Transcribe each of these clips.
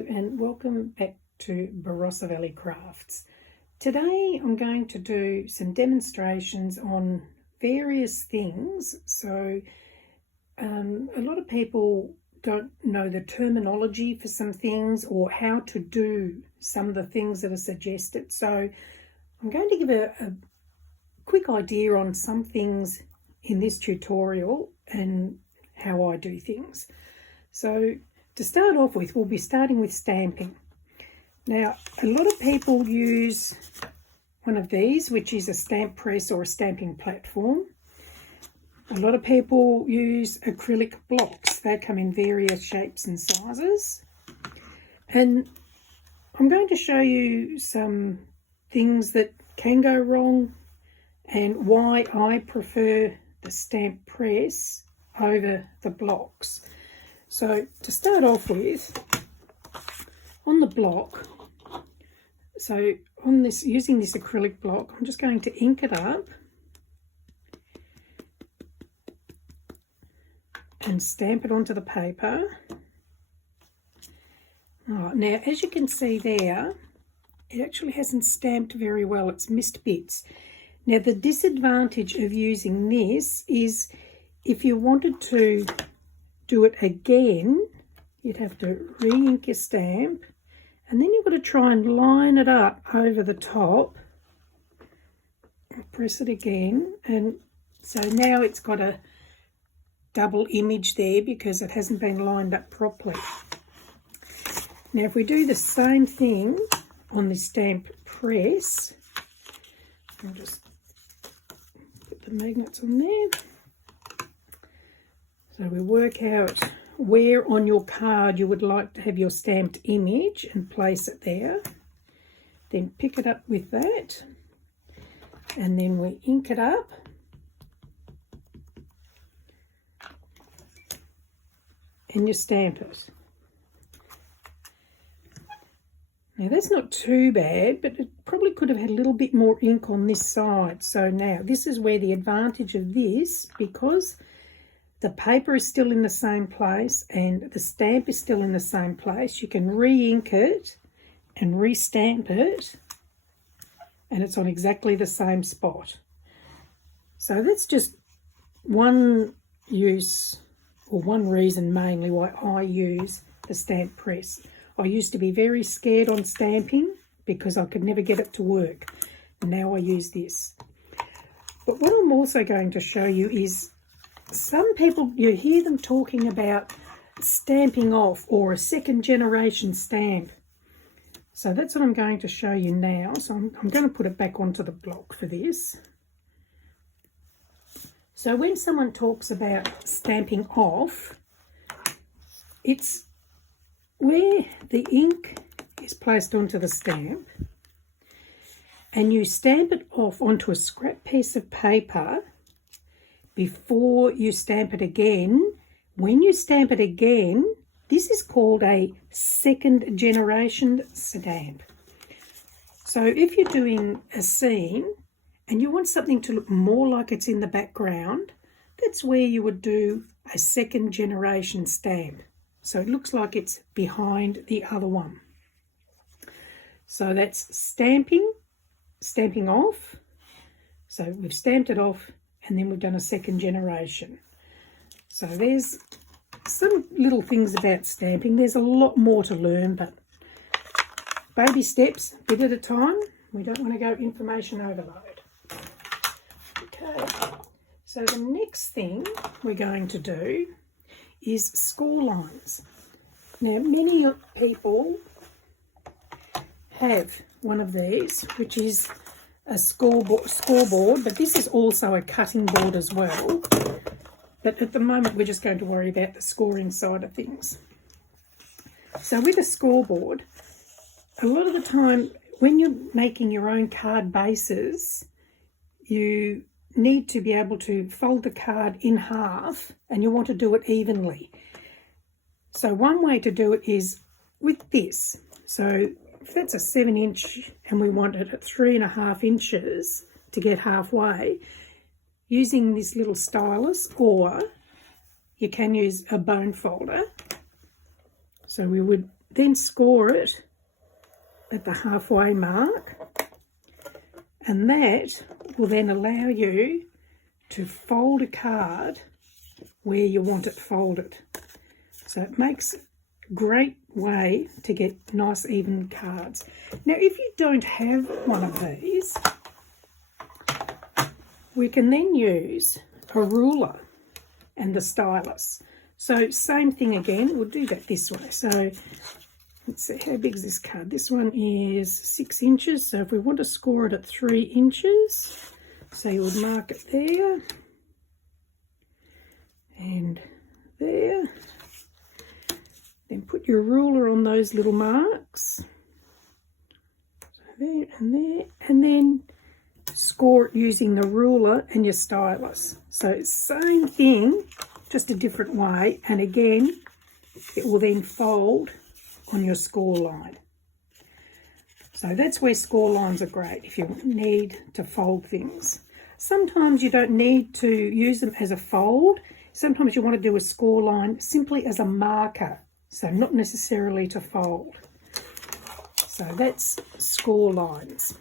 Hello and welcome back to Barossa Valley Crafts. Today I'm going to do some demonstrations on various things. So a lot of people don't know the terminology for some things or how to do some of the things that are suggested. So I'm going to give a quick idea on some things in this tutorial and how I do things. So to start off with, we'll be starting with stamping. Now, a lot of people use one of these, which is a stamp press or a stamping platform. A lot of people use acrylic blocks. They come in various shapes and sizes. And I'm going to show you some things that can go wrong and why I prefer the stamp press over the blocks. So to start off with, on the block, so on this, using this acrylic block, I'm just going to ink it up and stamp it onto the paper. Now, as you can see there, it actually hasn't stamped very well. It's missed bits. Now, the disadvantage of using this is if you wanted to do it again, you'd have to re-ink your stamp, and then you've got to try and line it up over the top. Press it again, and so now it's got a double image there because it hasn't been lined up properly. Now, if we do the same thing on the stamp press, I'll just put the magnets on there. So we work out where on your card you would like to have your stamped image and place it there. Then pick it up with that, and then we ink it up. And you stamp it. Now that's not too bad, but it probably could have had a little bit more ink on this side. So now this is where the advantage of this, because the paper is still in the same place and the stamp is still in the same place, you can re-ink it and re-stamp it, and it's on exactly the same spot. So that's just one use, or one reason mainly why I use the stamp press. I used to be very scared on stamping because I could never get it to work. Now I use this. But what I'm also going to show you is some people, you hear them talking about stamping off or a second generation stamp. So that's what I'm going to show you now. So I'm going to put it back onto the block for this. So when someone talks about stamping off, it's where the ink is placed onto the stamp and you stamp it off onto a scrap piece of paper before you stamp it again. When you stamp it again, this is called a second generation stamp. So if you're doing a scene and you want something to look more like it's in the background, that's where you would do a second generation stamp. So it looks like it's behind the other one. So that's stamping off. So we've stamped it off, and then we've done a second generation. So there's some little things about stamping. There's a lot more to learn, but baby steps, bit at a time. We don't want to go information overload. Okay, so the next thing we're going to do is score lines. Now, many people have one of these, which is a scoreboard, but this is also a cutting board as well. But at the moment, we're just going to worry about the scoring side of things. So with a scoreboard, a lot of the time when you're making your own card bases, you need to be able to fold the card in half, and you want to do it evenly. So one way to do it is with this. So if that's a 7-inch and we want it at 3.5 inches to get halfway, using this little stylus, or you can use a bone folder. So we would then score it at the halfway mark, and that will then allow you to fold a card where you want it folded. So it makes a great way to get nice even cards. Now if you don't have one of these, we can then use a ruler and the stylus. So same thing again, we'll do that this way. So let's see, how big is this card? This one is 6 inches. So if we want to score it at 3 inches, so you would mark it there and there. Then put your ruler on those little marks. So there and there. And then score it using the ruler and your stylus. So same thing, just a different way. And again, it will then fold on your score line. So that's where score lines are great, if you need to fold things. Sometimes you don't need to use them as a fold. Sometimes you want to do a score line simply as a marker, so not necessarily to fold. So that's score lines.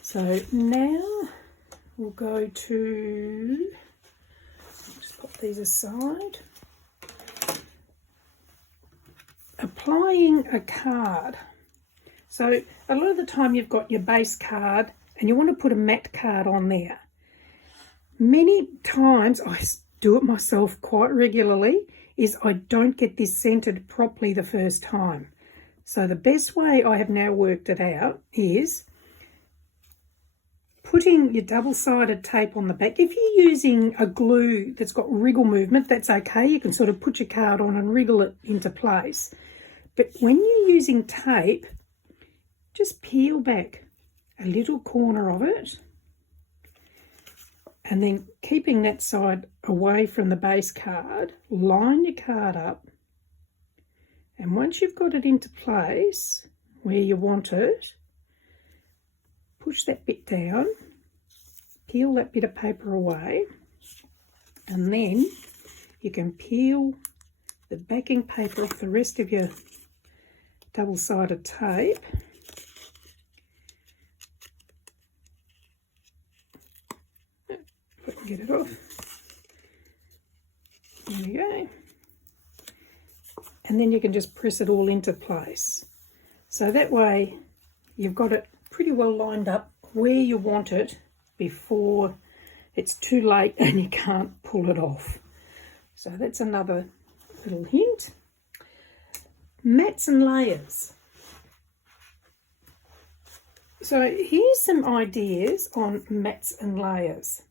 So now we'll go to, just put these aside. Applying a card. So a lot of the time you've got your base card and you want to put a matte card on there. Many times, I do it myself quite regularly, is I don't get this centered properly the first time. So the best way I have now worked it out is putting your double-sided tape on the back. If you're using a glue that's got wriggle movement, that's okay. You can sort of put your card on and wriggle it into place. But when you're using tape, just peel back a little corner of it, and then keeping that side away from the base card, line your card up, and once you've got it into place where you want it, push that bit down, peel that bit of paper away, and then you can peel the backing paper off the rest of your double-sided tape. If I can get it off. There we go. And then you can just press it all into place. So that way you've got it pretty well lined up where you want it before it's too late and you can't pull it off. So that's another little hint. Mats and layers. So here's some ideas on mats and layers.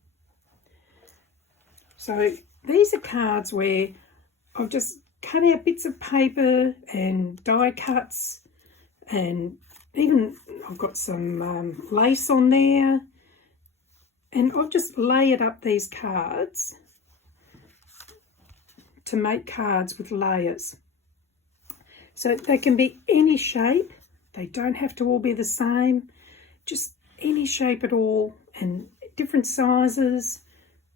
So these are cards where I've just cut out bits of paper and die cuts, and even I've got some lace on there, and I've just layered up these cards to make cards with layers. So they can be any shape, they don't have to all be the same, just any shape at all, and different sizes,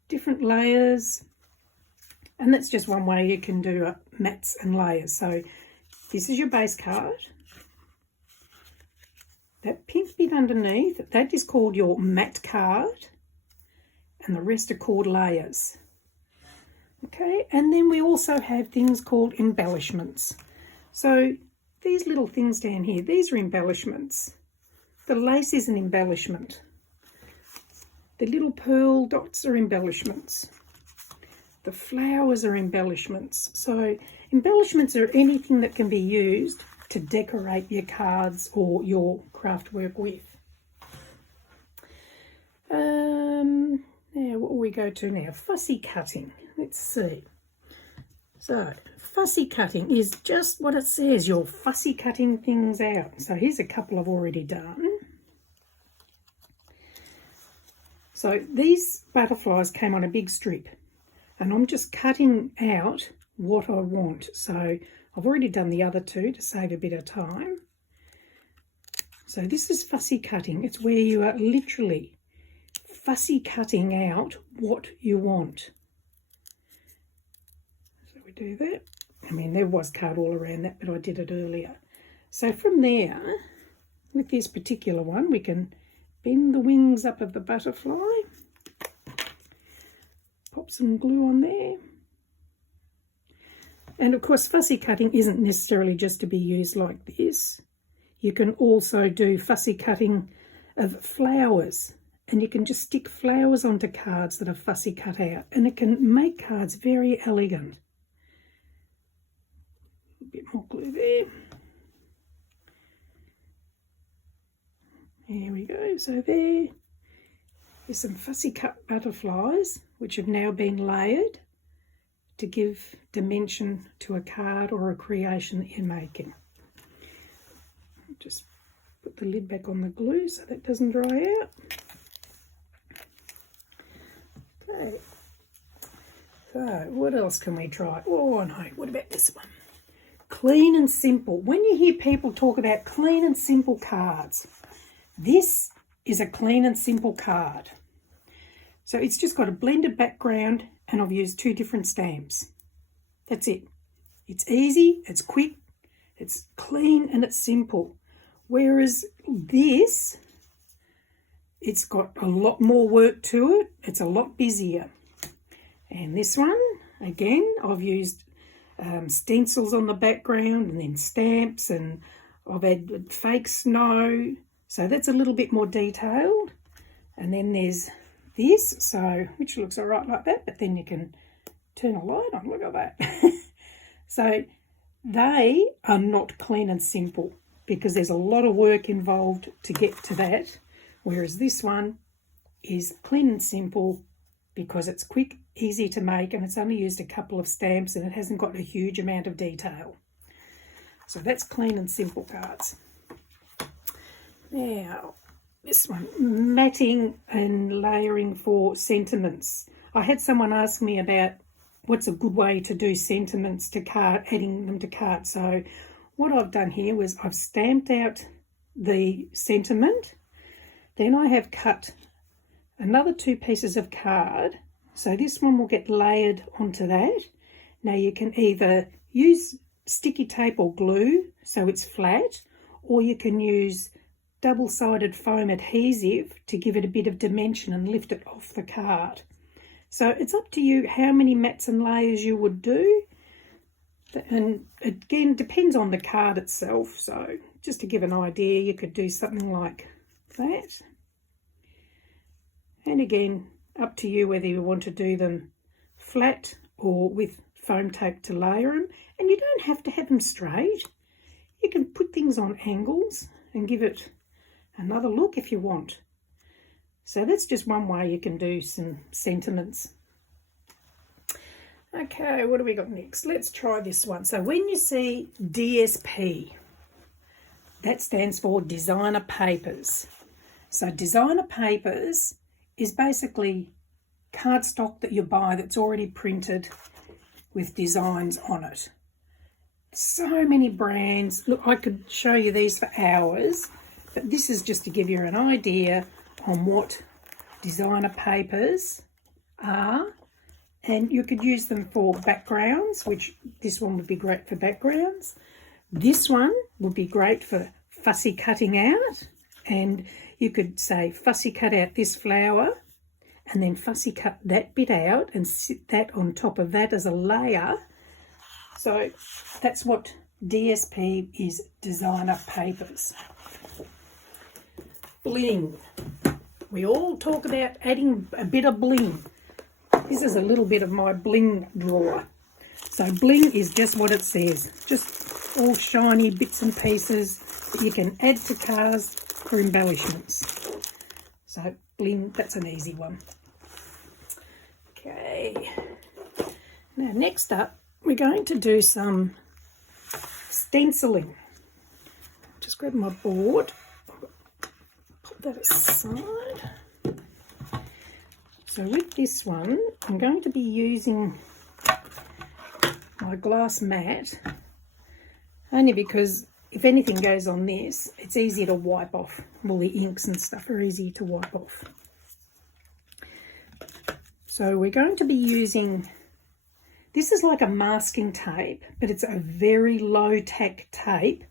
different layers. And that's just one way you can do mats and layers. So this is your base card. That pink bit underneath, that is called your mat card, and the rest are called layers. Okay, and then we also have things called embellishments. So these little things down here, these are embellishments. The lace is an embellishment. The little pearl dots are embellishments. The flowers are embellishments. So embellishments are anything that can be used to decorate your cards or your craft work with. Now what will we go to now? Fussy cutting. Let's see. So fussy cutting is just what it says. You're fussy cutting things out. So here's a couple I've already done. So these butterflies came on a big strip, and I'm just cutting out what I want. So I've already done the other two to save a bit of time. So this is fussy cutting. It's where you are literally fussy cutting out what you want. So we do that. I mean, there was card all around that, but I did it earlier. So from there, with this particular one, we can bend the wings up of the butterfly, pop some glue on there. And of course, fussy cutting isn't necessarily just to be used like this. You can also do fussy cutting of flowers, and you can just stick flowers onto cards that are fussy cut out, and it can make cards very elegant. A bit more glue there. There we go. So there's some fussy cut butterflies which have now been layered to give dimension to a card or a creation that you're making. Just put the lid back on the glue so that doesn't dry out. Okay, so what else can we try? Oh no, what about this one? Clean and simple. When you hear people talk about clean and simple cards, this is a clean and simple card. So it's just got a blended background, and I've used 2 different stamps. That's it. It's easy, it's quick, it's clean, and it's simple. Whereas this, it's got a lot more work to it. It's a lot busier. And this one, again, I've used stencils on the background and then stamps, and I've added fake snow. So that's a little bit more detailed. And then there's this, so which looks all right like that, but then you can turn a light on. Look at that. So they are not clean and simple because there's a lot of work involved to get to that, whereas this one is clean and simple because it's quick, easy to make, and it's only used a couple of stamps and it hasn't got a huge amount of detail. So that's clean and simple cards. Now, this one, matting and layering for sentiments. I had someone ask me about what's a good way to do sentiments to card, adding them to cards. So what I've done here was I've stamped out the sentiment, then I have cut another 2 pieces of card. So this one will get layered onto that. Now you can either use sticky tape or glue so it's flat, or you can use double-sided foam adhesive to give it a bit of dimension and lift it off the card. So it's up to you how many mats and layers you would do, and again depends on the card itself. So just to give an idea, you could do something like that, and again up to you whether you want to do them flat or with foam tape to layer them. And you don't have to have them straight, you can put things on angles and give it another look if you want. So that's just one way you can do some sentiments. Okay, what do we got next? Let's try this one. So when you see DSP, that stands for designer papers. So designer papers is basically cardstock that you buy that's already printed with designs on it. So many brands. Look, I could show you these for hours, but this is just to give you an idea on what designer papers are. And you could use them for backgrounds, which this one would be great for backgrounds. This one would be great for fussy cutting out. And you could say fussy cut out this flower and then fussy cut that bit out and sit that on top of that as a layer. So that's what DSP is, designer papers. Bling. We all talk about adding a bit of bling. This is a little bit of my bling drawer. So bling is just what it says, just all shiny bits and pieces that you can add to cards for embellishments. So bling, that's an easy one. Okay, now next up we're going to do some stenciling. Just grab my board, put that aside. So with this one, I'm going to be using my glass mat, only because if anything goes on this, it's easy to wipe off. All the inks and stuff are easy to wipe off. So we're going to be using This is like a masking tape, but it's a very low tack tape,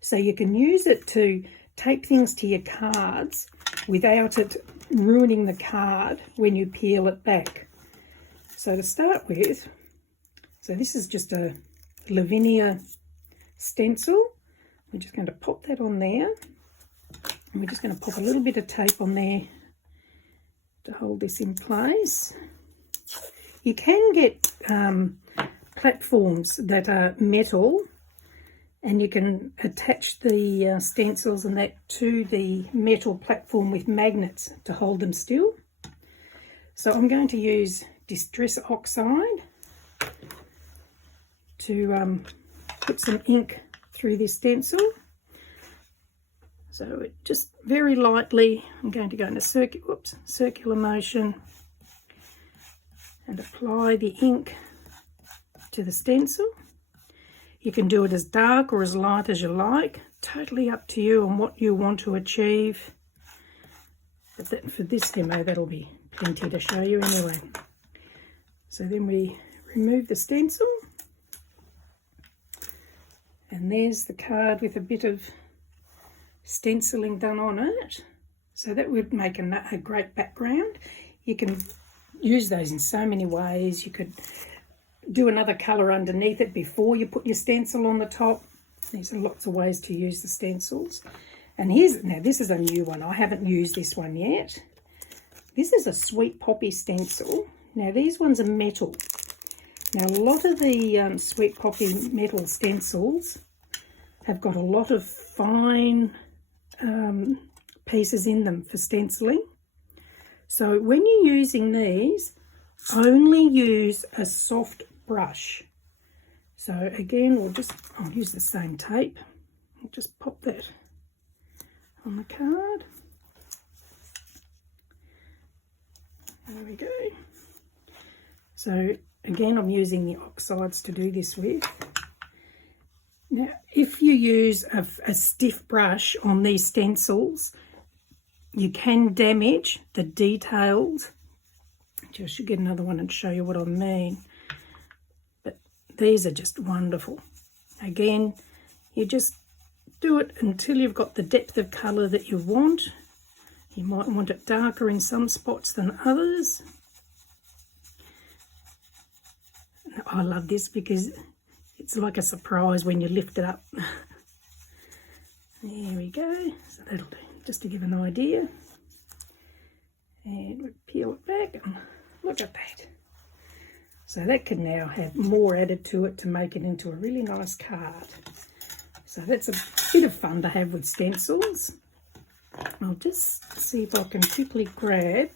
so you can use it to tape things to your cards without it ruining the card when you peel it back. So to start with, so this is just a Lavinia stencil. We're just going to pop that on there, and we're just going to pop a little bit of tape on there to hold this in place. You can get platforms that are metal, and you can attach the stencils and that to the metal platform with magnets to hold them still. So I'm going to use Distress Oxide to put some ink through this stencil. So it just very lightly, I'm going to go in a circular motion and apply the ink to the stencil. You can do it as dark or as light as you like, totally up to you on what you want to achieve. But for this demo, that'll be plenty to show you anyway. So then we remove the stencil, and there's the card with a bit of stenciling done on it. So that would make a great background. You can use those in so many ways. You could do another colour underneath it before you put your stencil on the top. There's lots of ways to use the stencils. And now this is a new one. I haven't used this one yet. This is a Sweet Poppy stencil. Now these ones are metal. Now a lot of the Sweet Poppy metal stencils have got a lot of fine pieces in them for stenciling. So when you're using these, only use a soft brush. So again, I'll use the same tape. I'll just pop that on the card. There we go. So again, I'm using the oxides to do this with. Now, if you use a stiff brush on these stencils, you can damage the details. I should get another one and show you what I mean. But these are just wonderful. Again, you just do it until you've got the depth of colour that you want. You might want it darker in some spots than others. I love this because it's like a surprise when you lift it up. There we go. So that'll do, just to give an idea. And we peel it back and look at that. So that can now have more added to it to make it into a really nice card. So that's a bit of fun to have with stencils. I'll just see if I can quickly grab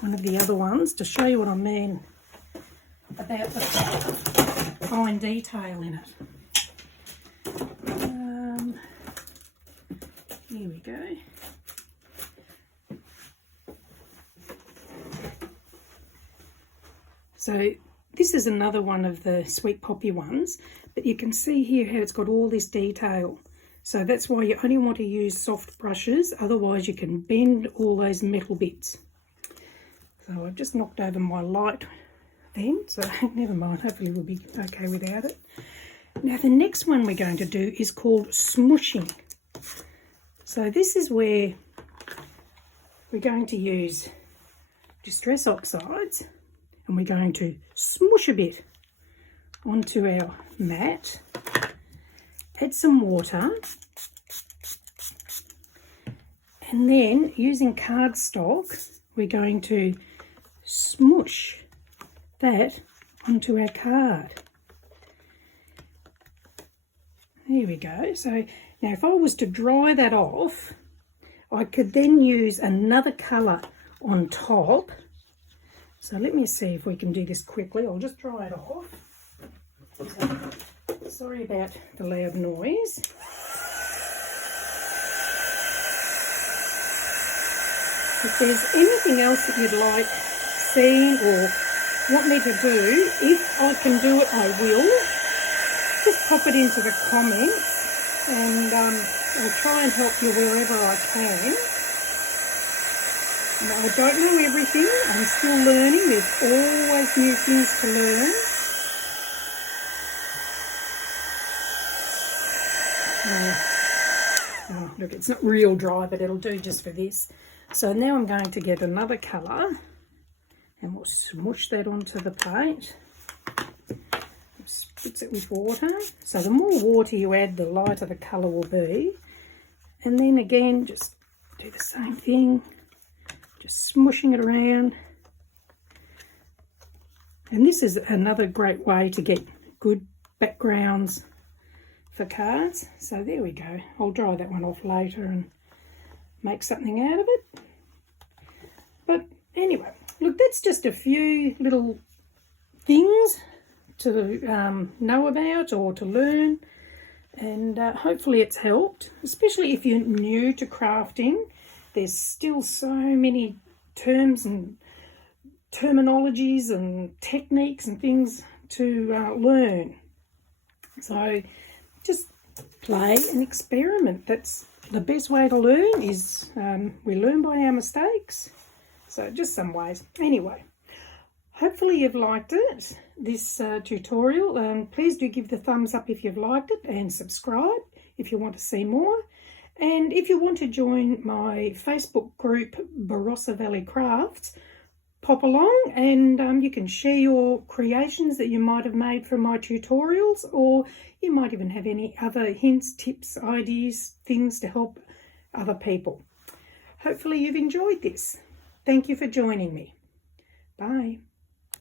one of the other ones to show you what I mean about the fine detail in it. Here we go. So this is another one of the Sweet Poppy ones, but you can see here how it's got all this detail. So that's why you only want to use soft brushes, otherwise you can bend all those metal bits. So I've just knocked over my light then, so never mind, hopefully we'll be okay without it. Now the next one we're going to do is called smushing. So this is where we're going to use Distress Oxides, and we're going to smush a bit onto our mat, add some water, and then using cardstock we're going to smush that onto our card. There we go. So now if I was to dry that off, I could then use another colour on top. So let me see if we can do this quickly. I'll just dry it off. So, sorry about the loud noise. If there's anything else that you'd like seen or want me to do, if I can do it, I will. Just pop it into the comments, and I'll try and help you wherever I can. Now, I don't know everything. I'm still learning. There's always new things to learn. Oh, look, it's not real dry, but it'll do just for this. So now I'm going to get another colour and we'll smush that onto the plate. Spritz it with water. So the more water you add, the lighter the colour will be. And then again, just do the same thing, just smushing it around. And this is another great way to get good backgrounds for cards. So there we go. I'll dry that one off later and make something out of it. But anyway, look, that's just a few little things to know about or to learn, and hopefully it's helped, especially if you're new to crafting. There's still so many terms and terminologies and techniques and things to learn. So just play and experiment. That's the best way to learn, is we learn by our mistakes. So just some ways. Anyway, hopefully you've liked it, this tutorial. Please do give the thumbs up if you've liked it, and subscribe if you want to see more. And if you want to join my Facebook group, Barossa Valley Crafts, pop along and you can share your creations that you might have made from my tutorials, or you might even have any other hints, tips, ideas, things to help other people. Hopefully you've enjoyed this. Thank you for joining me. Bye.